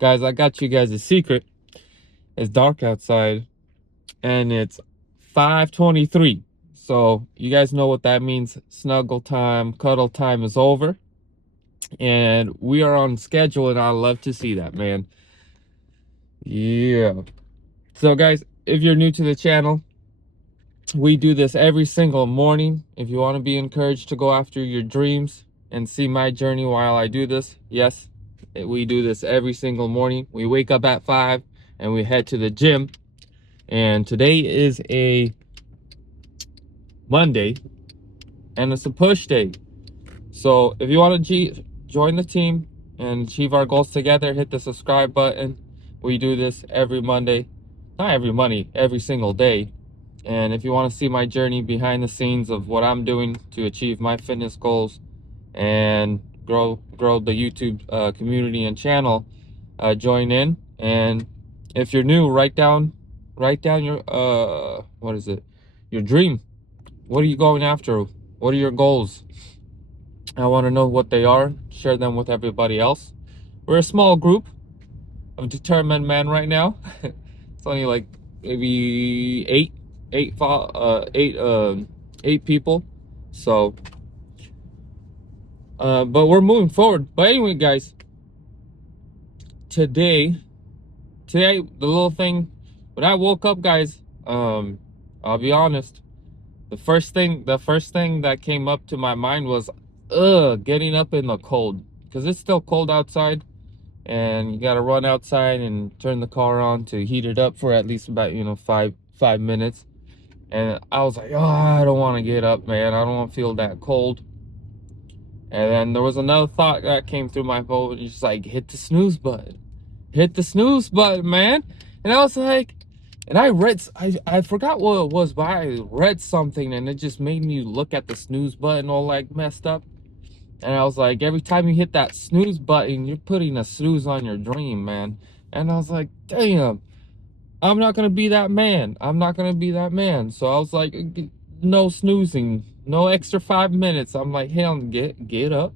Guys, I got you guys a secret. It's dark outside and it's 5:23. So you guys know what that means. Snuggle time, cuddle time is over. And we are on schedule, and I love to see that, man. Yeah. So guys, if you're new to the channel, we do this every single morning. If you want to be encouraged to go after your dreams and see my journey while I do this, yes, we do this every single morning. We wake up at 5 and we head to the gym. And today is a Monday and it's a push day. So if you want to join the team and achieve our goals together, hit the subscribe button. We do this every Monday, not every Monday, every single day. And if you want to see my journey behind the scenes of what I'm doing to achieve my fitness goals and grow the YouTube community and channel, join in. And if you're new, write down your what is it? Your dream. What are you going after? What are your goals? I want to know what they are. Share them with everybody else. We're a small group of determined men right now. It's only like maybe eight people. So, but we're moving forward. But anyway, guys, today, the little thing, when I woke up, guys, I'll be honest. The first thing that came up to my mind was, getting up in the cold, because it's still cold outside. And you got to run outside and turn the car on to heat it up for at least about, 5 minutes. And I was like, oh, I don't want to get up, man. I don't want to feel that cold. And then there was another thought that came through my phone. It's just like, hit the snooze button. Hit the snooze button, man. And I was like, and I forgot what it was, but I read something and it just made me look at the snooze button all like messed up. And I was like, every time you hit that snooze button, you're putting a snooze on your dream, man. And I was like, damn, I'm not going to be that man. I'm not going to be that man. So I was like, no snoozing, no extra 5 minutes. I'm like, hell, get up.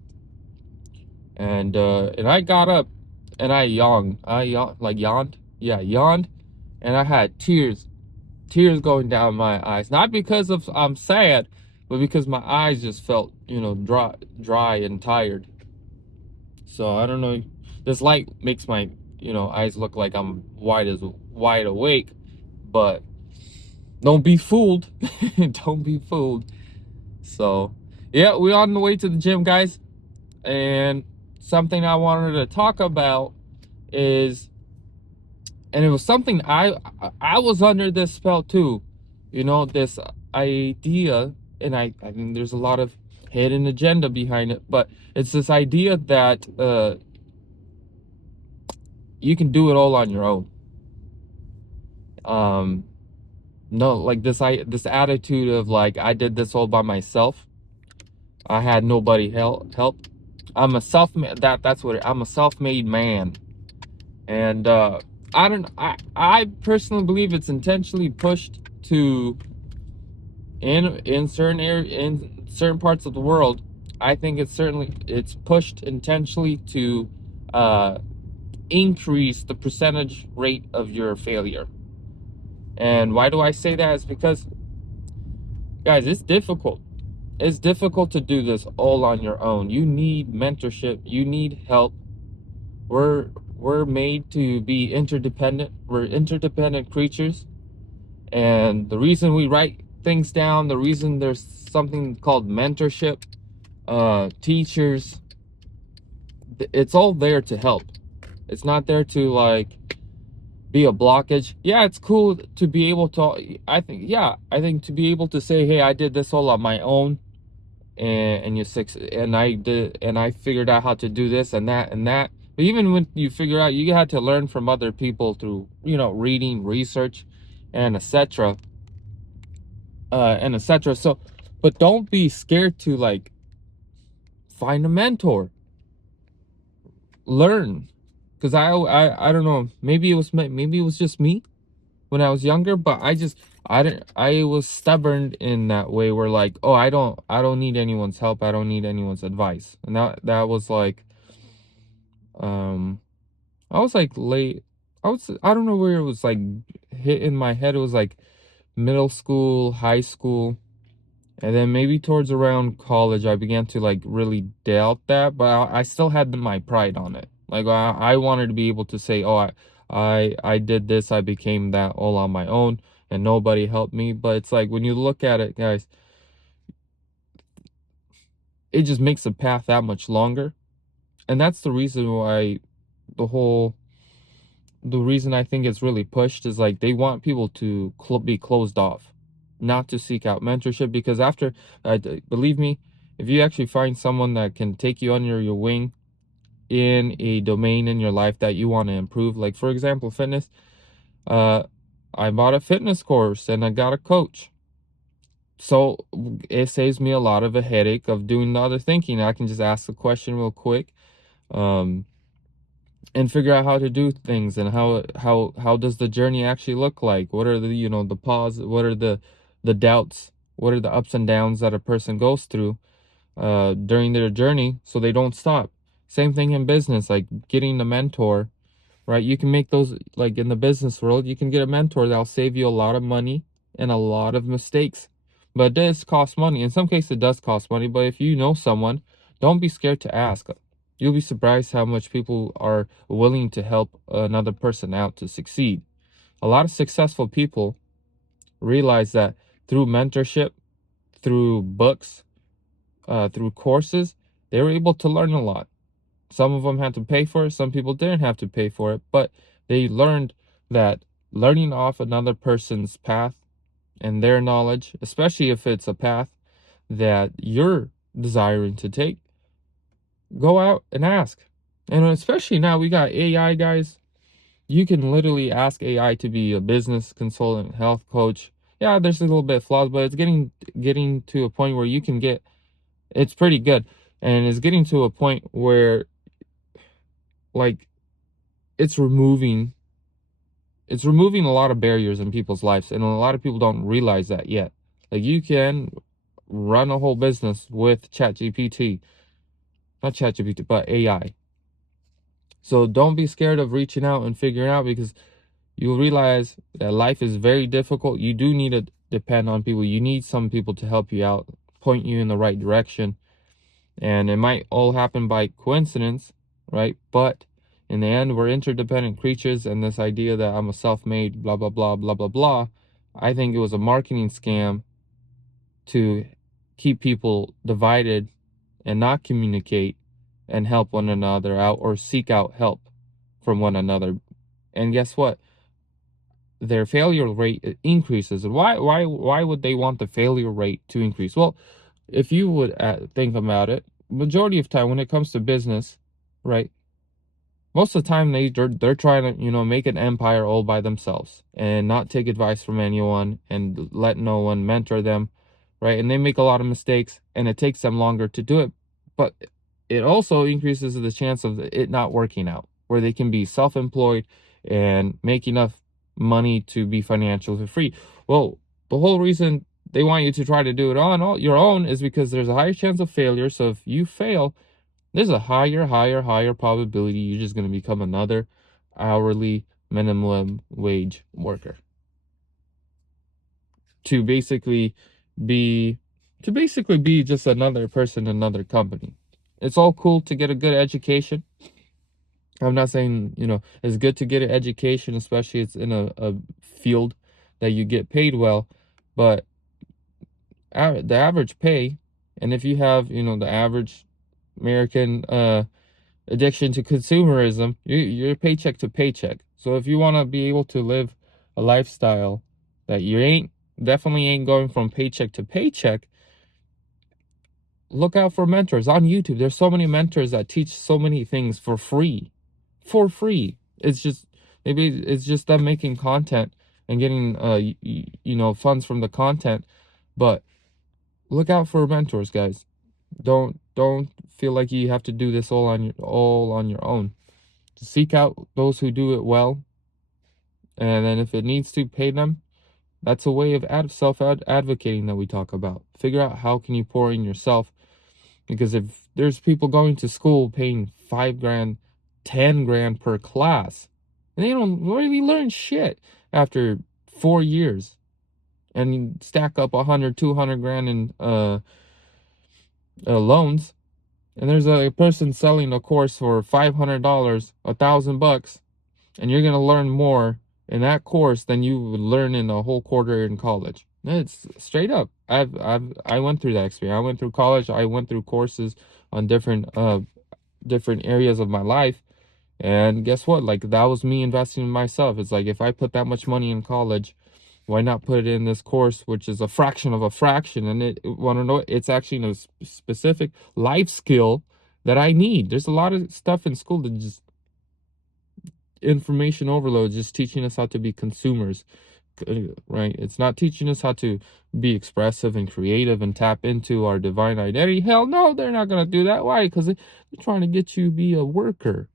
And I got up and I yawned. Yawned. Yeah, yawned. And I had tears going down my eyes. Not because of I'm sad, but because my eyes just felt, dry and tired. So I don't know. This light makes my, eyes look like I'm wide awake, but don't be fooled. Don't be fooled. So yeah, we're on the way to the gym, guys. And something I wanted to talk about is, and it was something I was under this spell too, this idea, and I mean there's a lot of hidden agenda behind it, but it's this idea that you can do it all on your own. No, like this attitude of like, I did this all by myself. I had nobody help. I'm a I'm a self-made man. And I personally believe it's intentionally pushed to, in certain parts of the world. I think it's pushed intentionally to increase the percentage rate of your failure. And why do I say that? Is because, guys, it's difficult. It's difficult to do this all on your own. You need mentorship. You need help. We're made to be interdependent. We're interdependent creatures. And the reason we write things down, the reason there's something called mentorship, teachers, it's all there to help. It's not there to like be a blockage. Yeah, it's cool to be able to, I think to be able to say, hey, I did this all on my own, and I figured out how to do this and that and that. But even when you figure out, you had to learn from other people through, reading, research, and etc. So, but don't be scared to like find a mentor, learn. Because I don't know, maybe it was just me when I was younger, but I was stubborn in that way, where like, oh, I don't need anyone's help, I don't need anyone's advice. And that was like, I I was like late. I don't know where it was like hit in my head. It was like middle school, high school, and then maybe towards around college, I began to like really doubt that, but I still had my pride on it. Like I wanted to be able to say, oh, I did this, I became that all on my own, and nobody helped me. But it's like when you look at it, guys, it just makes the path that much longer, and that's the reason why the whole the reason I think it's really pushed is like they want people to be closed off, not to seek out mentorship. Because after, believe me, if you actually find someone that can take you under your wing in a domain in your life that you want to improve, like for example, fitness, uh, I bought a fitness course and I got a coach. So it saves me a lot of a headache of doing the other thinking. I can just ask the question real quick. Um, and figure out how to do things and how does the journey actually look like, what are the the pause, what are the doubts, what are the ups and downs that a person goes through during their journey, so they don't stop. Same thing in business, like getting a mentor, right? You can make those, like in the business world, you can get a mentor that'll save you a lot of money and a lot of mistakes. But it does cost money. In some cases, it does cost money. But if you know someone, don't be scared to ask. You'll be surprised how much people are willing to help another person out to succeed. A lot of successful people realize that through mentorship, through books, through courses, they were able to learn a lot. Some of them had to pay for it, some people didn't have to pay for it, but they learned that learning off another person's path and their knowledge, especially if it's a path that you're desiring to take, go out and ask. And especially now we got AI, guys. You can literally ask AI to be a business consultant, health coach. Yeah, there's a little bit of flaws, but it's getting to a point where you can get, it's pretty good. And it's getting to a point where like it's removing it's removing a lot of barriers in people's lives, and a lot of people don't realize that yet. Like you can run a whole business with ChatGPT, not ChatGPT, but AI. So don't be scared of reaching out and figuring out, because you'll realize that life is very difficult. You do need to depend on people. You need some people to help you out, point you in the right direction. And it might all happen by coincidence, right? But in the end, we're interdependent creatures, and this idea that I'm a self-made blah blah blah blah blah blah, I think it was a marketing scam to keep people divided and not communicate and help one another out or seek out help from one another. And guess what? Their failure rate increases. And why would they want the failure rate to increase? Well, if you would think about it, majority of time when it comes to business, right, most of the time they're trying to make an empire all by themselves and not take advice from anyone and let no one mentor them, right? And they make a lot of mistakes and it takes them longer to do it, but it also increases the chance of it not working out, where they can be self-employed and make enough money to be financially free. Well, the whole reason they want you to try to do it on your own is because there's a higher chance of failure. So if you fail, there's a higher probability you're just going to become another hourly minimum wage worker to basically be just another person in another company. It's all cool to get a good education. I'm not saying, it's good to get an education, especially it's in a field that you get paid well, but the average pay, and if you have, the average American addiction to consumerism, you're paycheck to paycheck. So if you want to be able to live a lifestyle that you definitely ain't going from paycheck to paycheck, look out for mentors on YouTube. There's so many mentors that teach so many things for free. For free. It's just, maybe it's just them making content and getting funds from the content, but look out for mentors, guys. Don't feel like you have to do this all on your own. Seek out those who do it well, and then if it needs to, pay them. That's a way of self-advocating that we talk about. Figure out how can you pour in yourself, because if there's people going to school paying $5 grand 10 grand per class. And they don't really learn shit after 4 years. And you stack up 100, 200 grand in loans. And there's a person selling a course for $500, $1,000, and you're gonna learn more in that course than you would learn in a whole quarter in college. It's straight up. I went through that experience. I went through college. I went through courses on different areas of my life. And guess what? Like, that was me investing in myself. It's like, if I put that much money in college, why not put it in this course, which is a fraction of a fraction? And it want to know, it's actually a specific life skill that I need. There's a lot of stuff in school that just information overload, just teaching us how to be consumers, right? It's not teaching us how to be expressive and creative and tap into our divine identity. Hell no, they're not going to do that. Why? Because they're trying to get you to be a worker.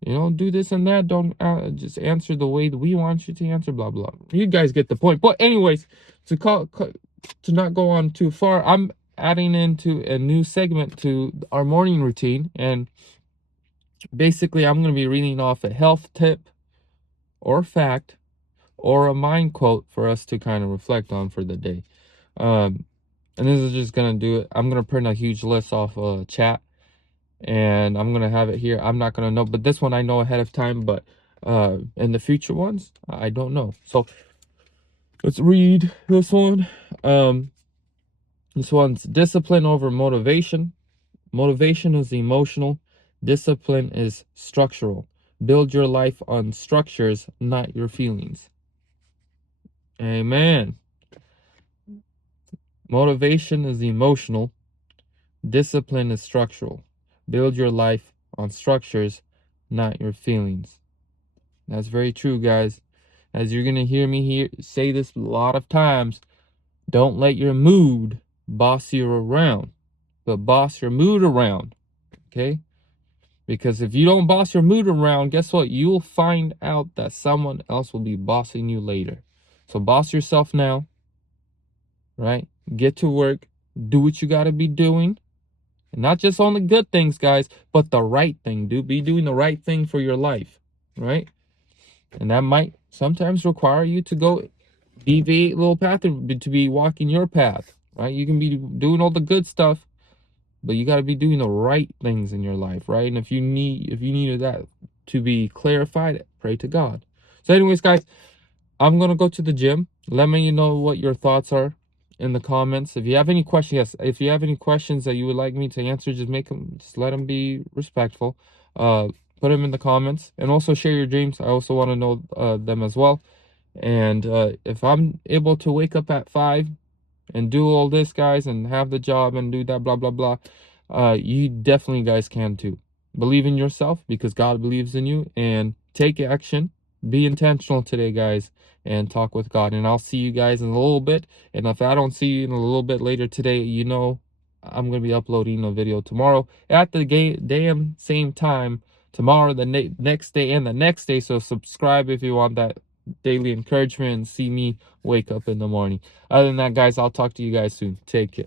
You know, do this and that. Don't just answer the way that we want you to answer, blah, blah. You guys get the point. But anyways, to not go on too far, I'm adding into a new segment to our morning routine. And basically, I'm going to be reading off a health tip or fact or a mind quote for us to kind of reflect on for the day. And this is just going to do it. I'm going to print a huge list off chat. And I'm gonna have it here. I'm not gonna know, but this one I know ahead of time, but in the future ones I don't know. So let's read this one. This one's discipline over motivation. Motivation is emotional, discipline is structural. Build your life on structures, not your feelings. Amen. Motivation is emotional, discipline is structural. Build your life on structures, not your feelings. That's very true, guys. As you're going to hear me say this a lot of times, don't let your mood boss you around, but boss your mood around, okay? Because if you don't boss your mood around, guess what? You'll find out that someone else will be bossing you later. So boss yourself now, right? Get to work, do what you got to be doing. And not just on the good things, guys, but the right thing. Be doing the right thing for your life, right? And that might sometimes require you to go deviate a little path to be walking your path, right? You can be doing all the good stuff, but you got to be doing the right things in your life, right? And if you needed that to be clarified, pray to God. So anyways, guys, I'm gonna go to the gym. Let me know what your thoughts are in the comments. If you have any questions, yes, if you have any questions that you would like me to answer, just let them be respectful. Put them in the comments, and also share your dreams. I also want to know them as well. And if I'm able to wake up at 5 and do all this, guys, and have the job and do that, blah, blah, blah, you definitely guys can too. Believe in yourself because God believes in you, and take action. Be intentional today, guys, and talk with God. And I'll see you guys in a little bit. And if I don't see you in a little bit later today, you know I'm going to be uploading a video tomorrow at the damn same time. Tomorrow, the next day, and the next day. So subscribe if you want that daily encouragement and see me wake up in the morning. Other than that, guys, I'll talk to you guys soon. Take care.